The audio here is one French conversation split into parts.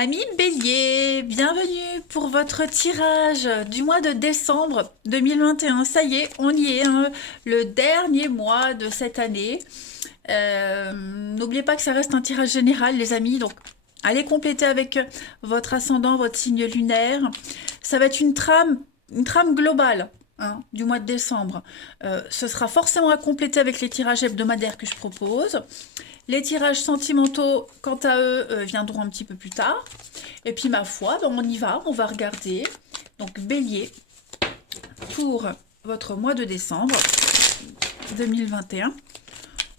Amis Bélier, bienvenue pour votre tirage du mois de décembre 2021. Ça y est, on y est, hein, le dernier mois de cette année. N'oubliez pas que ça reste un tirage général, les amis. Donc, allez compléter avec votre ascendant, votre signe lunaire. Ça va être une trame globale. Hein, du mois de décembre. Ce sera forcément à compléter avec les tirages hebdomadaires que je propose. Les tirages sentimentaux, quant à eux, viendront un petit peu plus tard. Et puis, ma foi, ben, on y va, on va regarder. Donc, Bélier, pour votre mois de décembre 2021.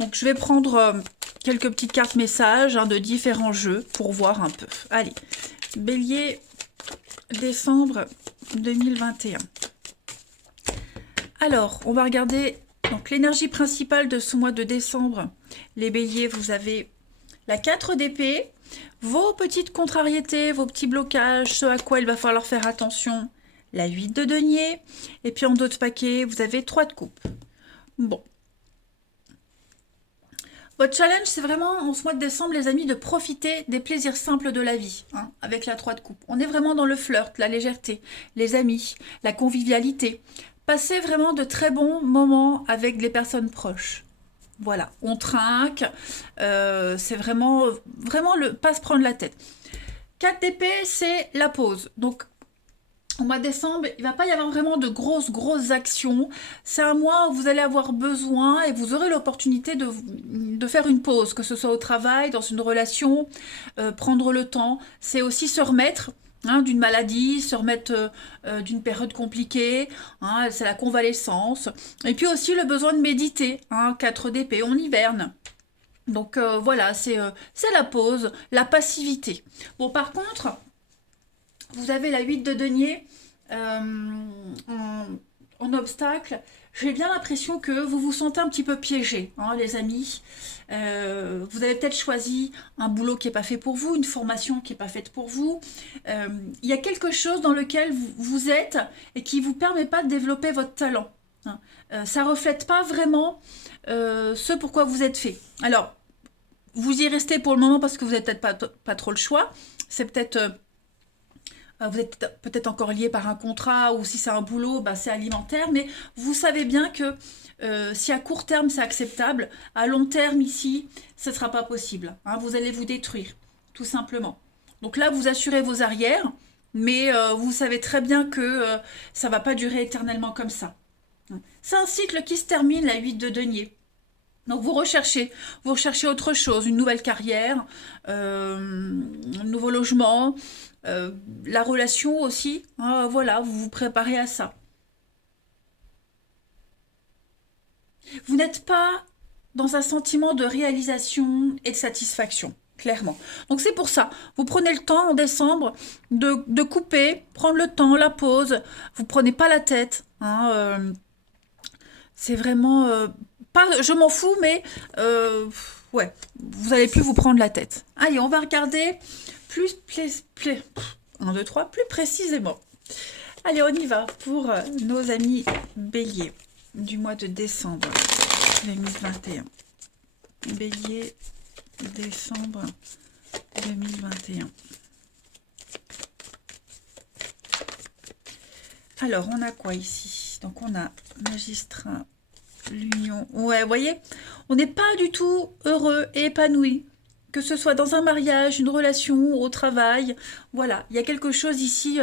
Donc, je vais prendre quelques petites cartes messages de différents jeux pour voir un peu. Allez, Bélier, décembre 2021. Alors, on va regarder donc l'énergie principale de ce mois de décembre. Les béliers, vous avez la 4 d'épée, vos petites contrariétés, vos petits blocages, ce à quoi il va falloir faire attention, la 8 de denier, et puis en dos de paquet, vous avez 3 de coupe. Bon. Votre challenge, c'est vraiment en ce mois de décembre, les amis, de profiter des plaisirs simples de la vie, hein, avec la 3 de coupe. On est vraiment dans le flirt, la légèreté, les amis, la convivialité. Passez vraiment de très bons moments avec les personnes proches. Voilà, on trinque, c'est vraiment le pas se prendre la tête. 4 d'épée, c'est la pause. Donc, au mois de décembre, il ne va pas y avoir vraiment de grosses actions. C'est un mois où vous allez avoir besoin et vous aurez l'opportunité de faire une pause, que ce soit au travail, dans une relation, prendre le temps. C'est aussi se remettre d'une maladie, se remettre d'une période compliquée, hein, c'est la convalescence. Et puis aussi le besoin de méditer, 4 d'épée, on hiverne. Donc voilà, c'est la pause, la passivité. Bon, par contre, vous avez la 8 de denier en obstacle. J'ai bien l'impression que vous vous sentez un petit peu piégé, les amis. Vous avez peut-être choisi un boulot qui n'est pas fait pour vous, une formation qui n'est pas faite pour vous. Il y a quelque chose dans lequel vous êtes et qui ne vous permet pas de développer votre talent. Ça ne reflète pas vraiment ce pourquoi vous êtes fait. Alors, vous y restez pour le moment parce que vous n'avez peut-être pas trop le choix. C'est peut-être... vous êtes peut-être encore lié par un contrat ou si c'est un boulot, bah, c'est alimentaire, mais vous savez bien que si à court terme c'est acceptable, à long terme ici, ce ne sera pas possible. Vous allez vous détruire, tout simplement. Donc là, vous assurez vos arrières, mais vous savez très bien que ça ne va pas durer éternellement comme ça. C'est un cycle qui se termine, la 8 de denier. Donc vous recherchez autre chose, une nouvelle carrière, un nouveau logement, la relation aussi, voilà, vous vous préparez à ça. Vous n'êtes pas dans un sentiment de réalisation et de satisfaction, clairement. Donc c'est pour ça, vous prenez le temps en décembre de couper, prendre le temps, la pause, vous prenez pas la tête, c'est vraiment pas je m'en fous, mais ouais, vous allez plus vous prendre la tête. Allez, on va regarder plus 1, 2, 3, plus précisément. Allez, on y va pour nos amis béliers du mois de décembre 2021. Bélier, décembre 2021. Alors, on a quoi ici? Donc, on a magistrat, l'union. Ouais, vous voyez, on n'est pas du tout heureux et épanoui. Que ce soit dans un mariage, une relation, au travail. Voilà, il y a quelque chose ici,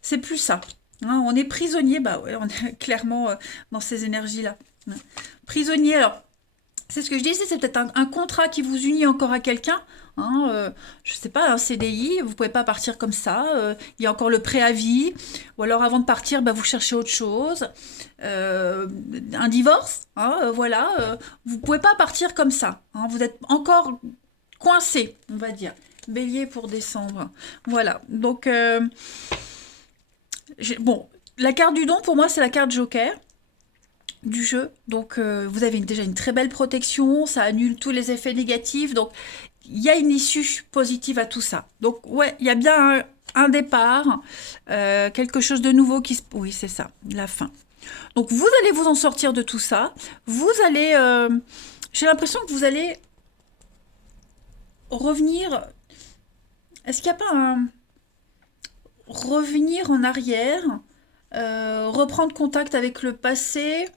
c'est plus ça. On est prisonnier, bah ouais, on est clairement dans ces énergies-là. Prisonnier, alors, c'est ce que je disais, c'est peut-être un contrat qui vous unit encore à quelqu'un. Je sais pas, un CDI, vous pouvez pas partir comme ça. Il y a encore le préavis. Ou alors avant de partir, bah, vous cherchez autre chose. Un divorce, voilà. Vous pouvez pas partir comme ça. Vous êtes encore coincé, on va dire. Bélier pour décembre. Voilà. Donc, bon, la carte du don, pour moi, c'est la carte Joker du jeu. Donc vous avez déjà une très belle protection, ça annule tous les effets négatifs. Donc il y a une issue positive à tout ça. Donc ouais, il y a bien un départ, quelque chose de nouveau qui se... Oui, c'est ça, la fin. Donc vous allez vous en sortir de tout ça. Vous allez... j'ai l'impression que vous allez revenir Est-ce qu'il n'y a pas un revenir en arrière, reprendre contact avec le passé,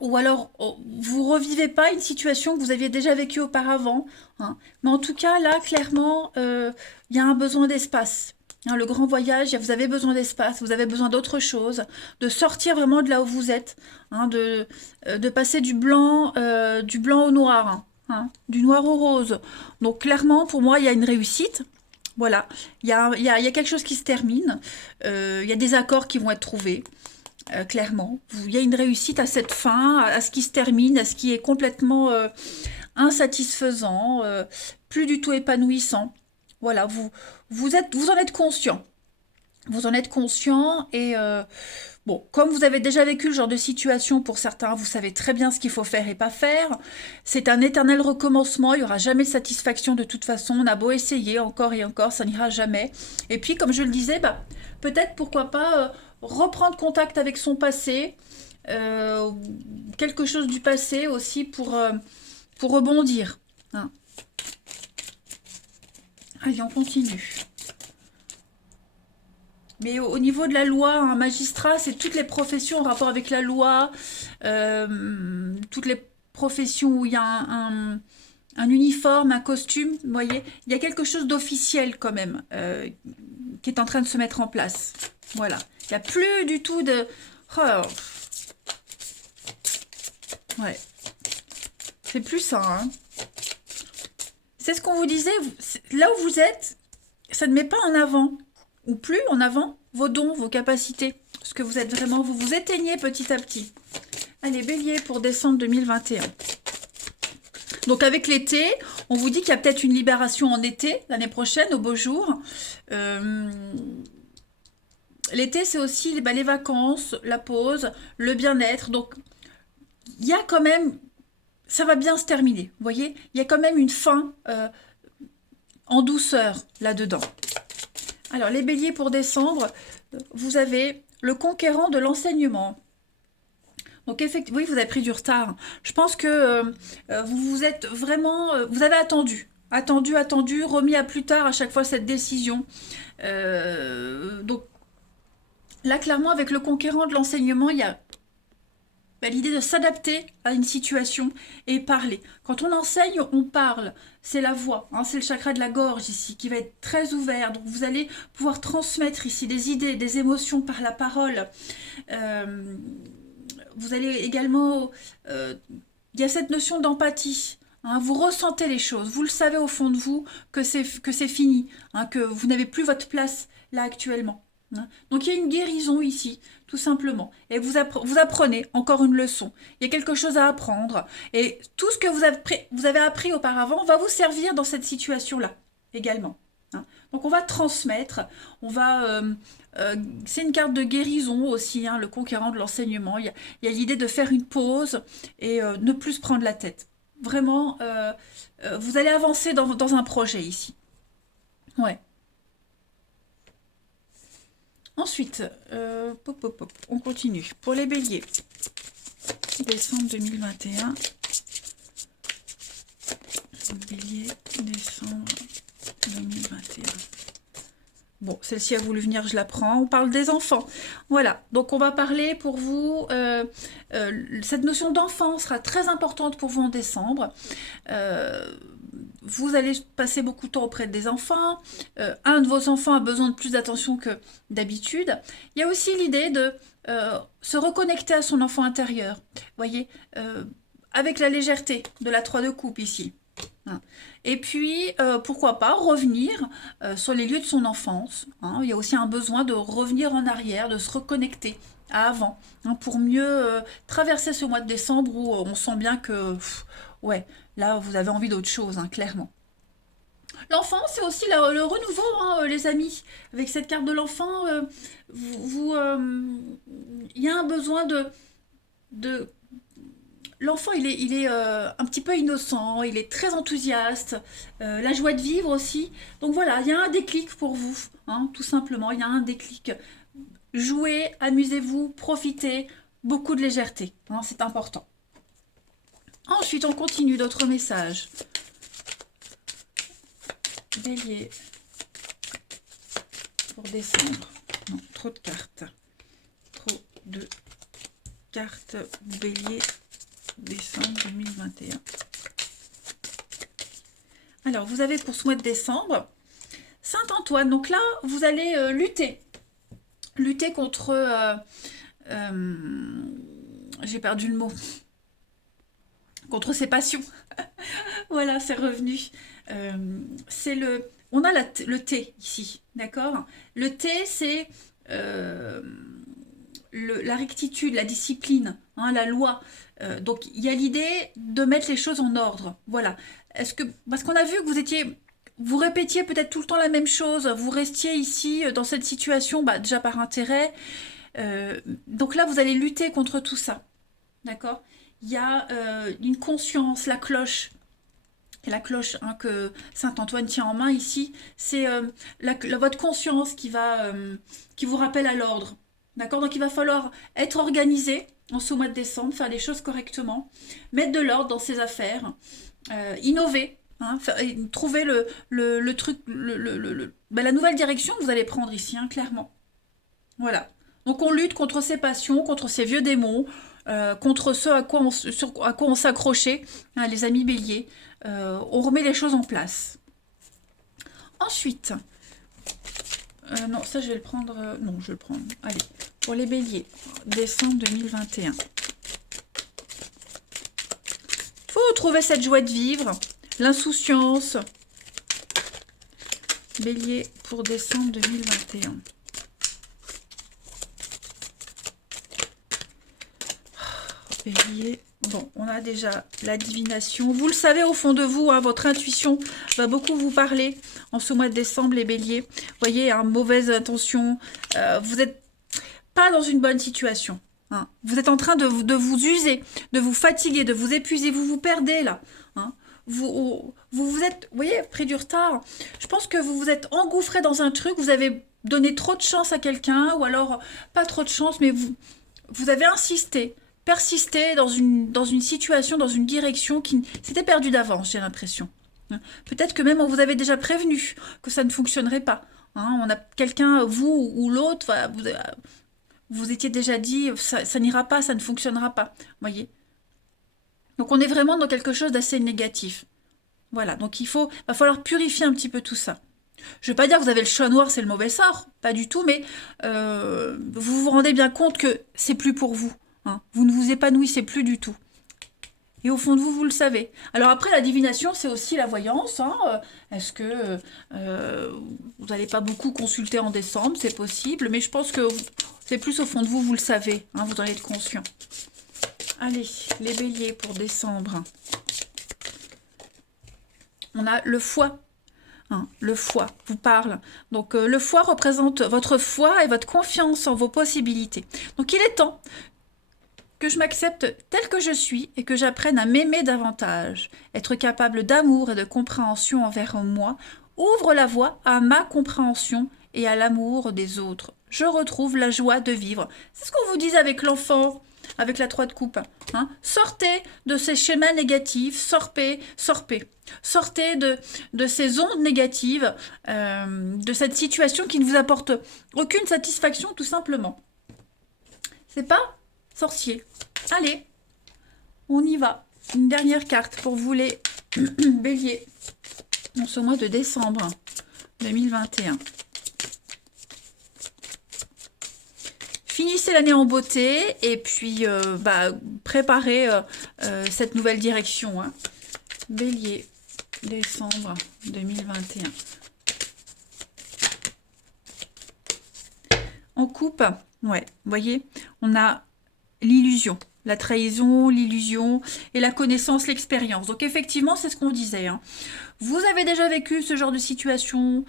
ou alors vous revivez pas une situation que vous aviez déjà vécue auparavant, hein. Mais en tout cas, là, clairement, il y a un besoin d'espace. Hein, le grand voyage, vous avez besoin d'espace, vous avez besoin d'autre chose, de sortir vraiment de là où vous êtes, hein, de passer du blanc au noir, hein, hein, du noir au rose. Donc clairement, pour moi, il y a une réussite. Voilà, il y a quelque chose qui se termine, il y a des accords qui vont être trouvés, clairement. Il y a une réussite à cette fin, à ce qui se termine, à ce qui est complètement insatisfaisant, plus du tout épanouissant. Voilà, vous en êtes conscient. Vous en êtes conscient et bon, comme vous avez déjà vécu le genre de situation pour certains, vous savez très bien ce qu'il faut faire et pas faire. C'est un éternel recommencement, il n'y aura jamais de satisfaction de toute façon. On a beau essayer encore et encore, ça n'ira jamais. Et puis, comme je le disais, bah, peut-être pourquoi pas reprendre contact avec son passé, euh, quelque chose du passé aussi pour rebondir, hein. Allez, on continue. Mais au niveau de la loi, un magistrat, c'est toutes les professions en rapport avec la loi, toutes les professions où il y a un uniforme, un costume, vous voyez, il y a quelque chose d'officiel quand même qui est en train de se mettre en place. Voilà, il n'y a plus du tout de... Oh, ouais, c'est plus ça, hein. C'est ce qu'on vous disait, là où vous êtes, ça ne met pas en avant, ou plus en avant, vos dons, vos capacités. Parce que vous êtes vraiment, vous vous éteignez petit à petit. Allez, Bélier pour décembre 2021. Donc avec l'été, on vous dit qu'il y a peut-être une libération en été, l'année prochaine, au beau jour. L'été, c'est aussi les vacances, la pause, le bien-être. Donc il y a quand même, ça va bien se terminer. Vous voyez, il y a quand même une fin en douceur là-dedans. Alors, les béliers pour décembre, vous avez le conquérant de l'enseignement. Donc, effectivement, oui, vous avez pris du retard. Je pense que vous êtes vraiment... vous avez attendu, remis à plus tard à chaque fois cette décision. Donc, là, clairement, avec le conquérant de l'enseignement, il y a l'idée de s'adapter à une situation et parler. Quand on enseigne, on parle. C'est la voix, hein, c'est le chakra de la gorge ici qui va être très ouvert. Donc vous allez pouvoir transmettre ici des idées, des émotions par la parole. Vous allez également... il y a cette notion d'empathie. Hein, vous ressentez les choses, vous le savez au fond de vous que c'est fini, hein, que vous n'avez plus votre place là actuellement. Hein. Donc il y a une guérison ici, tout simplement. Et vous apprenez encore une leçon. Il y a quelque chose à apprendre. Et tout ce que vous avez appris auparavant va vous servir dans cette situation-là également. Hein. Donc on va transmettre, c'est une carte de guérison aussi, hein, le conquérant de l'enseignement. Il y a l'idée de faire une pause et ne plus se prendre la tête. Vraiment, vous allez avancer dans un projet ici. Ouais. Ensuite, on continue. Pour les béliers, décembre 2021. Bélier, décembre 2021. Bon, celle-ci a voulu venir, je la prends. On parle des enfants. Voilà, donc on va parler pour vous. Cette notion d'enfant sera très importante pour vous en décembre. Vous allez passer beaucoup de temps auprès des enfants. Un de vos enfants a besoin de plus d'attention que d'habitude. Il y a aussi l'idée de se reconnecter à son enfant intérieur. Vous voyez, avec la légèreté de la 3 de coupe ici. Hein. Et puis, pourquoi pas revenir sur les lieux de son enfance. Hein. Il y a aussi un besoin de revenir en arrière, de se reconnecter à avant, hein, pour mieux traverser ce mois de décembre où on sent bien que, ouais, là, vous avez envie d'autre chose, hein, clairement. L'enfant, c'est aussi le renouveau, hein, les amis. Avec cette carte de l'enfant, il y a un besoin de l'enfant, il est un petit peu innocent, il est très enthousiaste, la joie de vivre aussi. Donc voilà, il y a un déclic pour vous, hein, tout simplement. Il y a un déclic. Jouez, amusez-vous, profitez, beaucoup de légèreté, hein, c'est important. Ensuite, on continue d'autres messages. Bélier, pour décembre. Non, trop de cartes. Trop de cartes. Bélier, décembre 2021. Alors, vous avez pour ce mois de décembre, Saint-Antoine. Donc là, vous allez lutter. Lutter contre... j'ai perdu le mot. Contre ses passions. Voilà, c'est revenu. C'est le... On a le thé ici, d'accord? Le thé, c'est la rectitude, la discipline, hein, la loi. Donc, il y a l'idée de mettre les choses en ordre. Voilà. Parce qu'on a vu que vous répétiez peut-être tout le temps la même chose, vous restiez ici dans cette situation, bah, déjà par intérêt. Donc là, vous allez lutter contre tout ça, d'accord? Il y a une conscience, la cloche. Et la cloche, hein, que Saint-Antoine tient en main ici, c'est votre conscience qui vous rappelle à l'ordre. D'accord? Donc il va falloir être organisé en ce mois de décembre, faire les choses correctement, mettre de l'ordre dans ses affaires, innover, hein, trouver le truc, la nouvelle direction que vous allez prendre ici, hein, clairement. Voilà. Donc on lutte contre ses passions, contre ses vieux démons, contre ceux à quoi on s'accrochait, hein, les amis béliers. On remet les choses en place. Ensuite, non, ça je vais le prendre. Non, je vais le prendre. Allez, pour les béliers, décembre 2021. Il faut trouver cette joie de vivre, l'insouciance. Bélier pour décembre 2021. Bélier. Bon, on a déjà la divination. Vous le savez au fond de vous, hein, votre intuition va beaucoup vous parler en ce mois de décembre, les béliers. Vous voyez, hein, mauvaise intention. Vous n'êtes pas dans une bonne situation. Hein. Vous êtes en train de vous user, de vous fatiguer, de vous épuiser. Vous vous perdez là. Hein. Vous êtes, vous voyez, pris du retard. Je pense que vous vous êtes engouffré dans un truc. Vous avez donné trop de chance à quelqu'un, ou alors pas trop de chance, mais vous avez insisté. Persister dans une situation, dans une direction qui s'était perdue d'avance, j'ai l'impression. Peut-être que même on vous avait déjà prévenu que ça ne fonctionnerait pas. Hein, on a quelqu'un, vous ou l'autre, vous étiez déjà dit, ça n'ira pas, ça ne fonctionnera pas. Voyez. Donc on est vraiment dans quelque chose d'assez négatif. Voilà, donc va falloir purifier un petit peu tout ça. Je ne veux pas dire que vous avez le chat noir, c'est le mauvais sort, pas du tout, mais vous vous rendez bien compte que c'est plus pour vous. Hein. Vous ne vous épanouissez plus du tout. Et au fond de vous, vous le savez. Alors après, la divination, c'est aussi la voyance. Hein. Est-ce que vous n'allez pas beaucoup consulter en décembre? C'est possible, mais je pense que c'est plus au fond de vous, vous le savez. Hein, vous en êtes conscient. Allez, les béliers pour décembre. On a le foie. Hein, le foie vous parle. Donc le foie représente votre foi et votre confiance en vos possibilités. Donc il est temps que je m'accepte tel que je suis et que j'apprenne à m'aimer davantage. Être capable d'amour et de compréhension envers moi ouvre la voie à ma compréhension et à l'amour des autres. Je retrouve la joie de vivre. C'est ce qu'on vous disait avec l'enfant, avec la 3 de coupe. Hein. Sortez de ces schémas négatifs, sortez de ces ondes négatives, de cette situation qui ne vous apporte aucune satisfaction tout simplement. C'est pas sorcier. Allez, on y va. Une dernière carte pour vous les béliers en ce mois de décembre 2021. Finissez l'année en beauté et puis préparez cette nouvelle direction. Hein. Bélier, décembre 2021. En coupe, ouais, vous voyez, on a l'illusion, la trahison, l'illusion et la connaissance, l'expérience. Donc effectivement, c'est ce qu'on disait. Hein. Vous avez déjà vécu ce genre de situation,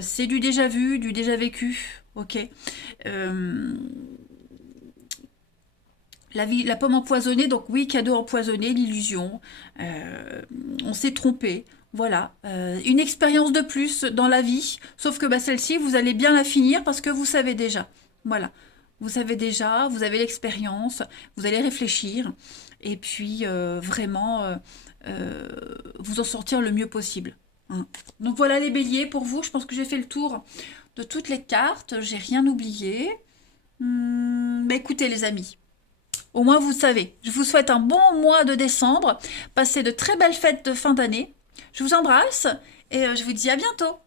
c'est du déjà vu, du déjà vécu, ok. La pomme empoisonnée, donc oui, cadeau empoisonné, l'illusion, on s'est trompé. Voilà, une expérience de plus dans la vie, sauf que celle-ci, vous allez bien la finir parce que vous savez déjà. Voilà. Vous savez déjà, vous avez l'expérience, vous allez réfléchir et puis vraiment vous en sortir le mieux possible. hein. Donc voilà les béliers pour vous. Je pense que j'ai fait le tour de toutes les cartes. J'ai rien oublié. Mais écoutez les amis, au moins vous savez. Je vous souhaite un bon mois de décembre. Passez de très belles fêtes de fin d'année. Je vous embrasse et je vous dis à bientôt.